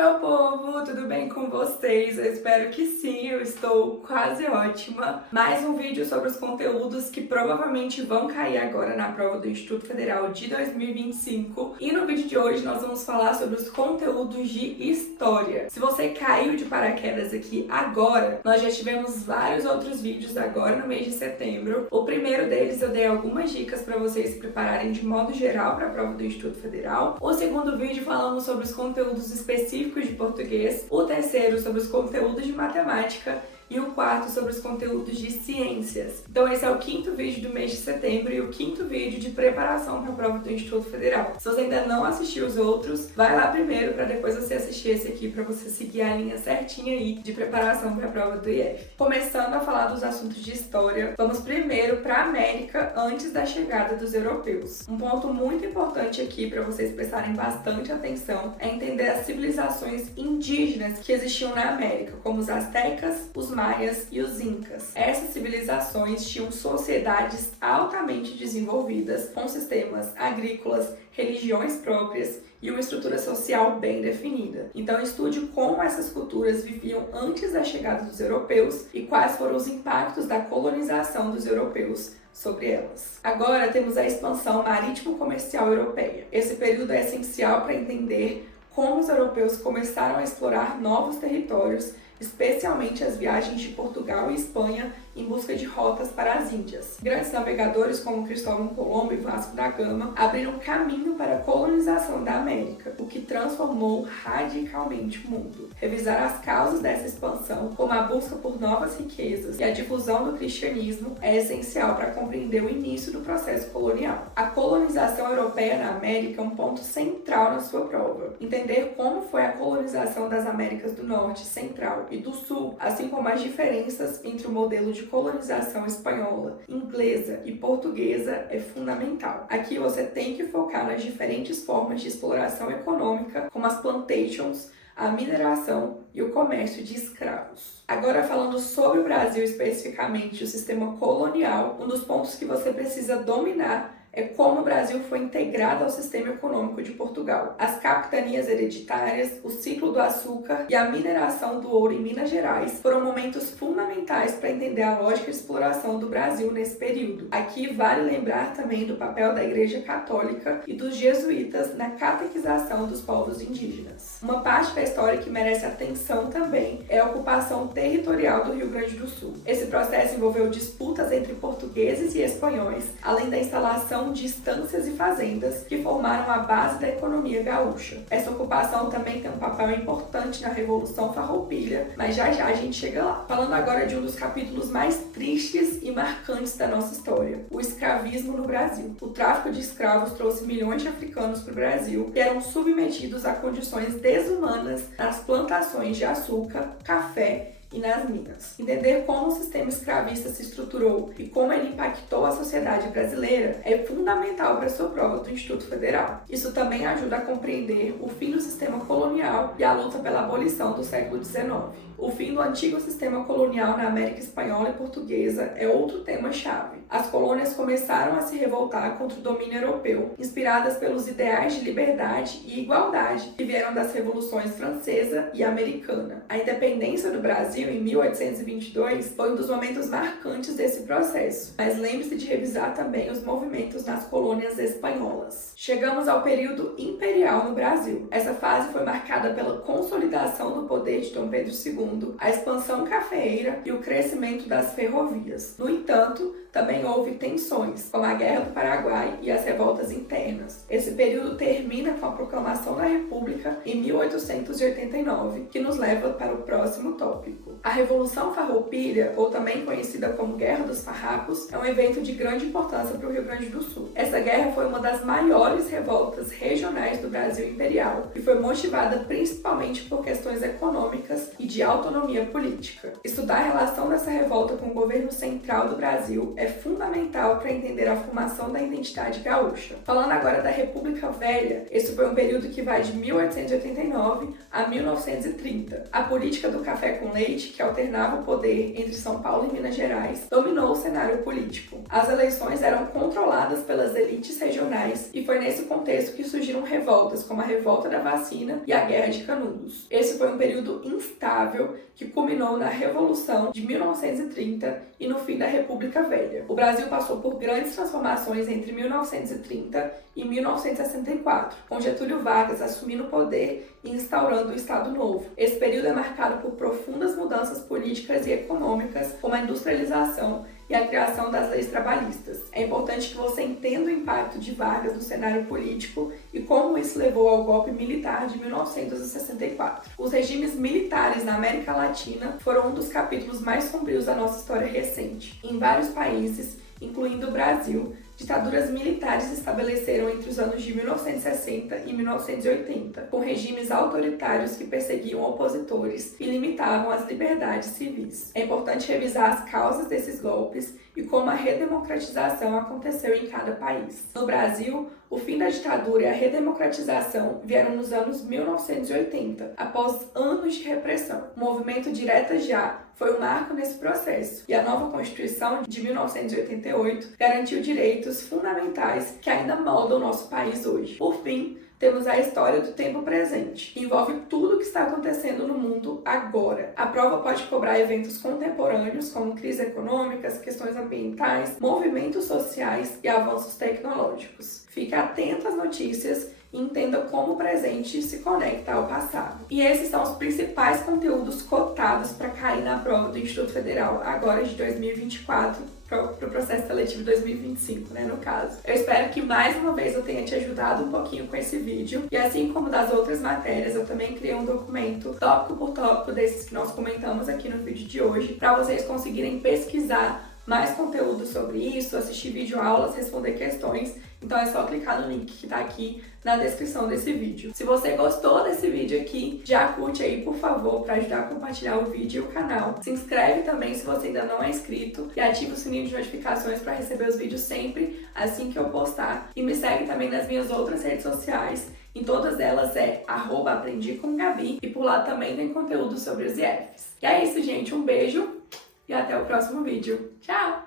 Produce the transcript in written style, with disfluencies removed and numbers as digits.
meu povo, tudo bem com vocês? Eu espero que sim, eu estou quase ótima. Mais um vídeo sobre os conteúdos que provavelmente vão cair agora na prova do Instituto Federal de 2025. E no vídeo de hoje nós vamos falar sobre os conteúdos de história. Se você caiu de paraquedas aqui agora, nós já tivemos vários outros vídeos agora no mês de setembro. O primeiro deles eu dei algumas dicas para vocês se prepararem de modo geral para a prova do Instituto Federal. O segundo vídeo falamos sobre os conteúdos específicos de português, o terceiro sobre os conteúdos de matemática e o quarto sobre os conteúdos de ciências. Então esse é o quinto vídeo do mês de setembro e o quinto vídeo de preparação para a prova do Instituto Federal. Se você ainda não assistiu os outros, vai lá primeiro para depois você assistir esse aqui para você seguir a linha certinha aí de preparação para a prova do IF. Começando a falar dos assuntos de história, vamos primeiro para a América antes da chegada dos europeus. Um ponto muito importante aqui para vocês prestarem bastante atenção é entender as civilizações indígenas que existiam na América, como os astecas, os maias e os incas. Essas civilizações tinham sociedades altamente desenvolvidas, com sistemas agrícolas, religiões próprias e uma estrutura social bem definida. Então estude como essas culturas viviam antes da chegada dos europeus e quais foram os impactos da colonização dos europeus sobre elas. Agora temos a expansão marítimo-comercial europeia. Esse período é essencial para entender como os europeus começaram a explorar novos territórios, especialmente as viagens de Portugal e Espanha em busca de rotas para as Índias. Grandes navegadores como Cristóvão Colombo e Vasco da Gama abriram caminho para a colonização da América, o que transformou radicalmente o mundo. Revisar as causas dessa expansão, como a busca por novas riquezas e a difusão do cristianismo, é essencial para compreender o início do processo colonial. A colonização europeia na América é um ponto central na sua prova. Entender como foi a colonização das Américas do Norte, Central e do Sul, assim como as diferenças entre o modelo de colonização espanhola, inglesa e portuguesa é fundamental. Aqui você tem que focar nas diferentes formas de exploração econômica, como as plantations, a mineração e o comércio de escravos. Agora falando sobre o Brasil especificamente, o sistema colonial, um dos pontos que você precisa dominar é como o Brasil foi integrado ao sistema econômico de Portugal. As capitanias hereditárias, o ciclo do açúcar e a mineração do ouro em Minas Gerais foram momentos fundamentais para entender a lógica de exploração do Brasil nesse período. Aqui vale lembrar também do papel da Igreja Católica e dos jesuítas na catequização dos povos indígenas. Uma parte da história que merece atenção também é a ocupação territorial do Rio Grande do Sul. Esse processo envolveu disputas entre portugueses e espanhóis, além da instalação de estâncias e fazendas que formaram a base da economia gaúcha. Essa ocupação também tem um papel importante na Revolução Farroupilha, mas já já a gente chega lá. Falando agora de um dos capítulos mais tristes e marcantes da nossa história, o escravismo no Brasil. O tráfico de escravos trouxe milhões de africanos para o Brasil que eram submetidos a condições desumanas nas plantações de açúcar, café e nas minas. Entender como o sistema escravista se estruturou e como ele impactou a sociedade brasileira é fundamental para a sua prova do Instituto Federal. Isso também ajuda a compreender o fim do sistema colonial e a luta pela abolição do século XIX. O fim do antigo sistema colonial na América Espanhola e Portuguesa é outro tema-chave. As colônias começaram a se revoltar contra o domínio europeu, inspiradas pelos ideais de liberdade e igualdade que vieram das revoluções francesa e americana. A independência do Brasil em 1822 foi um dos momentos marcantes desse processo, mas lembre-se de revisar também os movimentos nas colônias espanholas. Chegamos ao período imperial no Brasil. Essa fase foi marcada pela consolidação do poder de Dom Pedro II, a expansão cafeeira e o crescimento das ferrovias. No entanto, também houve tensões, como a Guerra do Paraguai e as revoltas internas. Esse período termina com a proclamação da República em 1889, que nos leva para o próximo tópico. A Revolução Farroupilha, ou também conhecida como Guerra dos Farrapos, é um evento de grande importância para o Rio Grande do Sul. Essa guerra foi uma das maiores revoltas regionais do Brasil imperial e foi motivada principalmente por questões econômicas e de autonomia política. Estudar a relação dessa revolta com o governo central do Brasil é fundamental fundamental para entender a formação da identidade gaúcha. Falando agora da República Velha, esse foi um período que vai de 1889 a 1930. A política do café com leite, que alternava o poder entre São Paulo e Minas Gerais, dominou o cenário político. As eleições eram controladas pelas elites regionais e foi nesse contexto que surgiram revoltas, como a Revolta da Vacina e a Guerra de Canudos. Esse foi um período instável que culminou na Revolução de 1930 e no fim da República Velha. O Brasil passou por grandes transformações entre 1930 e 1964, com Getúlio Vargas assumindo o poder e instaurando o Estado Novo. Esse período é marcado por profundas mudanças políticas e econômicas, como a industrialização e a criação das leis trabalhistas. É importante que você entenda o impacto de Vargas no cenário político e como isso levou ao golpe militar de 1964. Os regimes militares na América Latina foram um dos capítulos mais sombrios da nossa história recente. Em vários países, incluindo o Brasil, ditaduras militares se estabeleceram entre os anos de 1960 e 1980, com regimes autoritários que perseguiam opositores e limitavam as liberdades civis. É importante revisar as causas desses golpes e como a redemocratização aconteceu em cada país. No Brasil, o fim da ditadura e a redemocratização vieram nos anos 1980, após anos de repressão. O movimento Direta Já foi um marco nesse processo, e a nova Constituição de 1988 garantiu direitos fundamentais que ainda moldam o nosso país hoje. Por fim, temos a história do tempo presente, que envolve tudo o que está acontecendo no mundo agora. A prova pode cobrar eventos contemporâneos, como crises econômicas, questões ambientais, movimentos sociais e avanços tecnológicos. Fique atento às notícias e entenda como o presente se conecta ao passado. E esses são os principais conteúdos cotados para cair na prova do Instituto Federal agora de 2024, para o processo seletivo 2025, no caso. Eu espero que mais uma vez eu tenha te ajudado um pouquinho com esse vídeo. E assim como das outras matérias, eu também criei um documento tópico por tópico desses que nós comentamos aqui no vídeo de hoje, para vocês conseguirem pesquisar mais conteúdo sobre isso, assistir videoaulas, responder questões. Então é só clicar no link que tá aqui na descrição desse vídeo. Se você gostou desse vídeo aqui, já curte aí, por favor, para ajudar a compartilhar o vídeo e o canal. Se inscreve também se você ainda não é inscrito e ativa o sininho de notificações para receber os vídeos sempre assim que eu postar. E me segue também nas minhas outras redes sociais. Em todas elas é @aprendicomgabi e por lá também tem conteúdo sobre os IFs. E é isso, gente. Um beijo e até o próximo vídeo. Tchau!